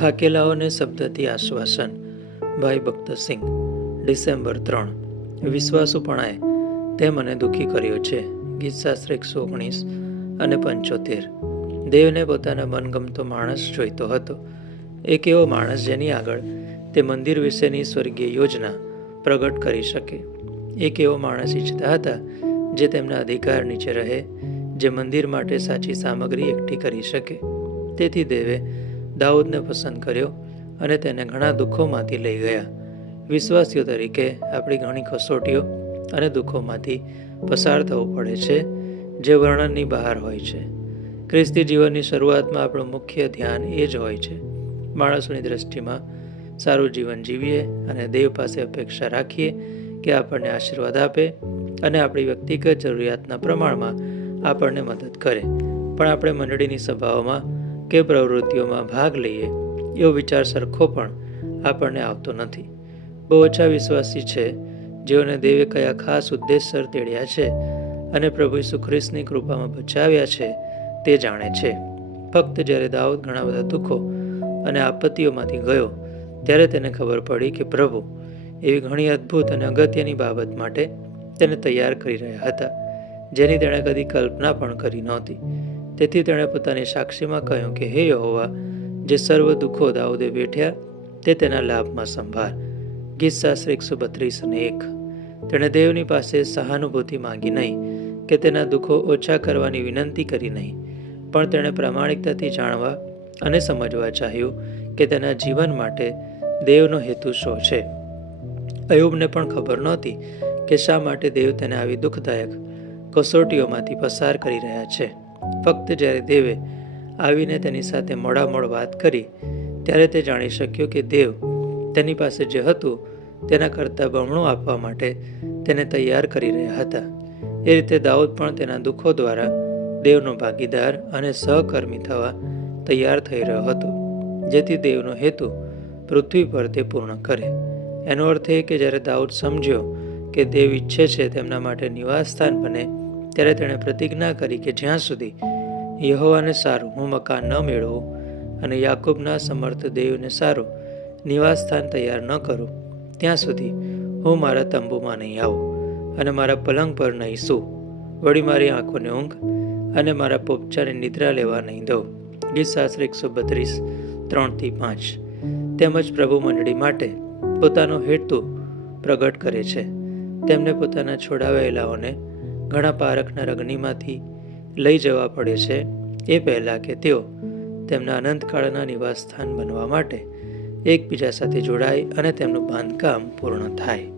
થાકેલાઓને શબ્દથી આશ્વાસન. ભાઈ ભક્તસિંહ. ડિસેમ્બર 3. વિશ્વાસુપણાએ તે મને દુઃખી કર્યો છે. ગીતશાસ્ત્ર 119 અને 75. દેવને પોતાના મનગમતો માણસ જોઈતો હતો. એક એવો માણસ જેની આગળ તે મંદિર વિશેની સ્વર્ગીય યોજના પ્રગટ કરી શકે. એક એવો માણસ ઈચ્છતા હતા જે તેમના અધિકાર નીચે રહે, જે મંદિર માટે સાચી સામગ્રી એકઠી કરી શકે. તેથી દેવે દાઉદને પસંદ કર્યો અને તેને ઘણા દુઃખોમાંથી લઈ ગયા. વિશ્વાસીઓ તરીકે આપણી ઘણી કસોટીઓ અને દુઃખોમાંથી પસાર થવું પડે છે, જે વર્ણનની બહાર હોય છે. ખ્રિસ્તી જીવનની શરૂઆતમાં આપણું મુખ્ય ધ્યાન એ જ હોય છે. માણસોની દ્રષ્ટિમાં સારું જીવન જીવીએ અને દેવ પાસે અપેક્ષા રાખીએ કે આપણને આશીર્વાદ આપે અને આપણી વ્યક્તિગત જરૂરિયાતના પ્રમાણમાં આપણને મદદ કરે. પણ આપણે મંડળીની સભાઓમાં કે પ્રવૃત્તિઓમાં ભાગ લઈએ એવો વિચાર સરખો પણ આપણને આવતો નથી. બહુ ઓછા વિશ્વાસી છે જેઓને દેવે કયા ખાસ ઉદ્દેશસર તેડ્યા છે અને પ્રભુ ઈસુ ખ્રિસ્તની કૃપામાં બચાવ્યા છે તે જાણે છે. ફક્ત જ્યારે દાઉદ ઘણા બધા દુઃખો અને આપત્તિઓમાંથી ગયો ત્યારે તેને ખબર પડી કે પ્રભુ એવી ઘણી અદ્ભુત અને અગત્યની બાબત માટે તેને તૈયાર કરી રહ્યા હતા, જેની તેણે કદી કલ્પના પણ કરી નહોતી. તેથી તેણે પોતાની સાક્ષીમાં કહ્યું કે હે યહોવા, જે સર્વ દુઃખો દાઉદે વેઠ્યા તે તેના લાભમાં સંભાળ. ગીતશાસ્ત્ર 132 અને 1. તેણે દેવની પાસે સહાનુભૂતિ માંગી નહીં કે તેના દુઃખો ઓછા કરવાની વિનંતી કરી નહીં, પણ તેણે પ્રામાણિકતાથી જાણવા અને સમજવા ચાહ્યું કે તેના જીવન માટે દેવનો હેતુ શું છે. અયુબને પણ ખબર નહોતી કે શા માટે દેવ તેને આવી દુઃખદાયક કસોટીઓમાંથી પસાર કરી રહ્યા છે. ફક્ત જ્યારે દેવે આવીને તેની સાથે મોડામોડ વાત કરી ત્યારે તે જાણી શક્યો કે દેવ તેની પાસે જે હતું તેના કરતાં બમણું આપવા માટે તેને તૈયાર કરી રહ્યા હતા. એ રીતે દાઉદ પણ તેના દુઃખો દ્વારા દેવનો ભાગીદાર અને સહકર્મી થવા તૈયાર થઈ રહ્યો હતો, જેથી દેવનો હેતુ પૃથ્વી પર તે પૂર્ણ કરે. એનો અર્થ એ કે જ્યારે દાઉદ સમજ્યો કે દેવ ઈચ્છે છે તેમના માટે નિવાસસ્થાન બને, ત્યારે તેણે પ્રતિજ્ઞા કરી કે જ્યાં સુધી યહોવાને સારું હું મકાન ન મેળવું અને યાકૂબના સમર્થ દેવને સારું નિવાસસ્થાન તૈયાર ન કરું, ત્યાં સુધી હું મારા તંબુમાં નહીં આવું અને મારા પલંગ પર નહીં સૂવું, વળી મારી આંખોને ઊંઘ અને મારા પોપચાને નિદ્રા લેવા નહીં દઉં. ગીતશાસ્ત્ર 132 3-5. તેમજ પ્રભુ મંડળી માટે પોતાનો હેતુ પ્રગટ કરે છે. તેમને પોતાના છોડાવેલાઓને ઘણા પારખના અગ્નિમાંથી લઈ જવા પડે છે એ પહેલાં કે તેઓ તેમના અનંતકાળના નિવાસસ્થાન બનવા માટે એકબીજા સાથે જોડાય અને તેમનું બાંધકામ પૂર્ણ થાય.